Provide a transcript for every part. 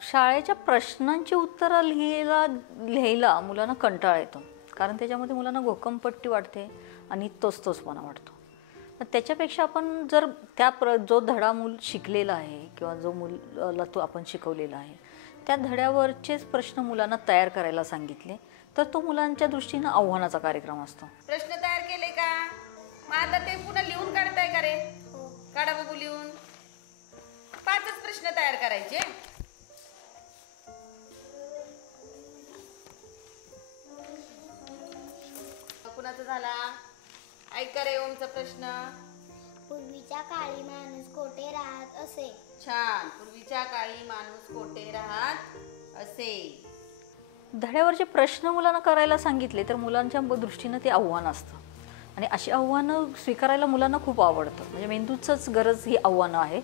शाळेच्या प्रश्नांची उत्तरं लिहायला मुलांना कंटाळा येतो, कारण त्याच्यामध्ये मुलांना घोकंपट्टी वाटते आणि तोचपणा वाटतो. तर त्याच्यापेक्षा आपण जर जो धडा मूल शिकलेला आहे किंवा जो मुलाला तो आपण शिकवलेला आहे त्या धड्यावरचेच प्रश्न मुलांना तयार करायला सांगितले तर तो मुलांच्या दृष्टीने आव्हानाचा कार्यक्रम असतो. प्रश्न तयार केले का? मग आता ते पुन्हा लिहून काढताय का रे? काढा बघू लिहून. 5च प्रश्न तयार करायचे. कुणाचा झाला? ऐका रे ओमचा प्रश्न. पूर्वीच्या काळी माणूस कोठे राहत असे? छान. पूर्वीच्या काळी माणूस कोठे राहत असे. धड्यावरचे प्रश्न मुलांना करायला सांगितले तर मुलांच्या दृष्टीने ते आव्हान असतं आणि अशी आव्हानं स्वीकारायला मुलांना खूप आवडतं. म्हणजे मेंदूचंच गरज ही आव्हानं आहे.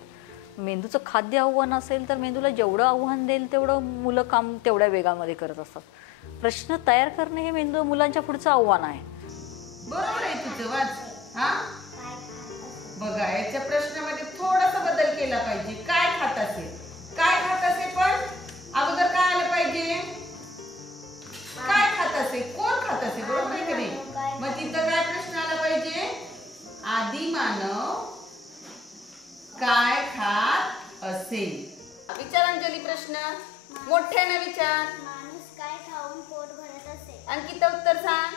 मेंदूचं खाद्य आव्हान असेल तर मेंदूला जेवढं आव्हान देईल तेवढं मुलं काम तेवढ्या वेगामध्ये करत असतात. प्रश्न तयार करणे हे मुलांच्या पुढचं आव्हान आहे. बरोबर आहे तुझं. वाच. हा बघा याच्या प्रश्नामध्ये थोडासा बदल केला पाहिजे. काय खात असेल? काय खात असेल पण अगोदर काय आलं पाहिजे? काय खात असेल? कोण खात असेल? बरोबर आहे की नाही? मग तिथं काय प्रश्न आला पाहिजे? आदी मानव काय खात असेल? विचारांजली प्रश्न मोठ्याने विचार. माणूस काय खाऊन पोट भरत असे? अंकिता उत्तर सांग.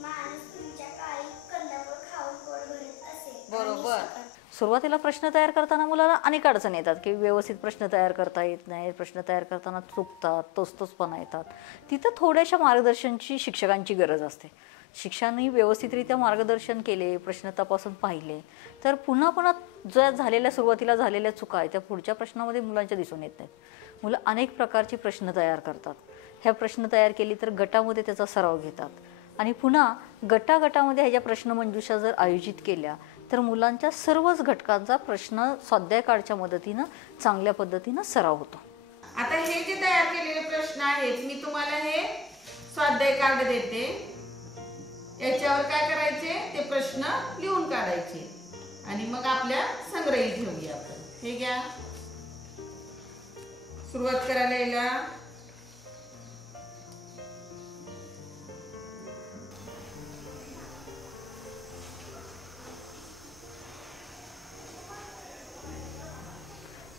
माणूस तुमच्या काळी कंदमुळ खाऊन पोट भरत असे. बरोबर. सुरुवातीला प्रश्न तयार करताना मुलाला अनेक अडचणी येतात की व्यवस्थित प्रश्न तयार करता येत नाही, प्रश्न तयार करताना चुकतात, तोचपणा येतात. तिथं थोड्याशा मार्गदर्शनाची शिक्षकांची गरज असते. शिक्षकांनी व्यवस्थितरित्या मार्गदर्शन केले, प्रश्न तपासून पाहिले तर पुन्हा ज्या सुरुवातीला झालेल्या चुका आहेत त्या पुढच्या प्रश्नामध्ये मुलांच्या दिसून येत नाहीत. मुलं अनेक प्रकारचे प्रश्न तयार करतात. ह्या प्रश्न तयार केली तर गटामध्ये त्याचा सराव घेतात आणि पुन्हा गटामध्ये ह्याच्या प्रश्नमंजुषा जर आयोजित केल्या तर मुलांच्या सर्वच घटकांचा प्रश्न स्वाध्याय कार्डच्या मदतीनं चांगल्या पद्धतीनं सराव होतो. आता हे जे तयार केलेले प्रश्न आहेत मी तुम्हाला हे स्वाध्याय कार्ड देते. याच्यावर काय करायचे? ते प्रश्न लिहून काढायचे आणि मग आपल्या संग्रही ठेवूया आपण. हे घ्या. सुरुवात करायला यायला.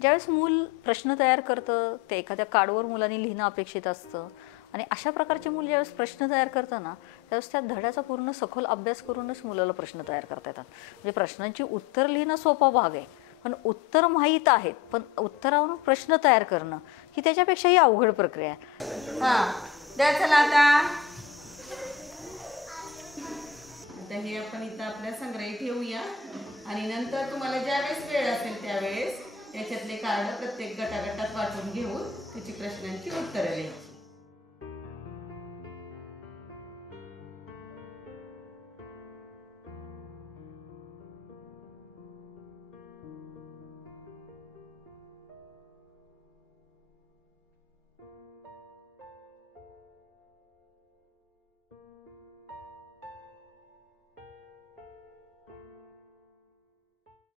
ज्यावेळेस मूल प्रश्न तयार करतं ते एखाद्या कार्डवर मुलांनी लिहिणं अपेक्षित असतं आणि अशा प्रकारचे मूल ज्यावेळेस प्रश्न तयार करतं ना त्यावेळेस त्या धड्याचा पूर्ण सखोल अभ्यास करूनच मुलाला प्रश्न तयार करता येतात. म्हणजे प्रश्नांची उत्तर लिहिणं सोपा भाग आहे पण उत्तर माहीत आहेत पण उत्तरावरून प्रश्न तयार करणं ही त्याच्यापेक्षाही अवघड प्रक्रिया आहे. हा द्या चला आता हे आपण इथं आपल्या संग्रही ठेवूया आणि नंतर तुम्हाला ज्यावेळेस वेळ असेल त्यावेळेस याच्यातले कार्ड प्रत्येक गटागटात वाटून घेऊन त्याची प्रश्नांची उत्तरं लिहायची.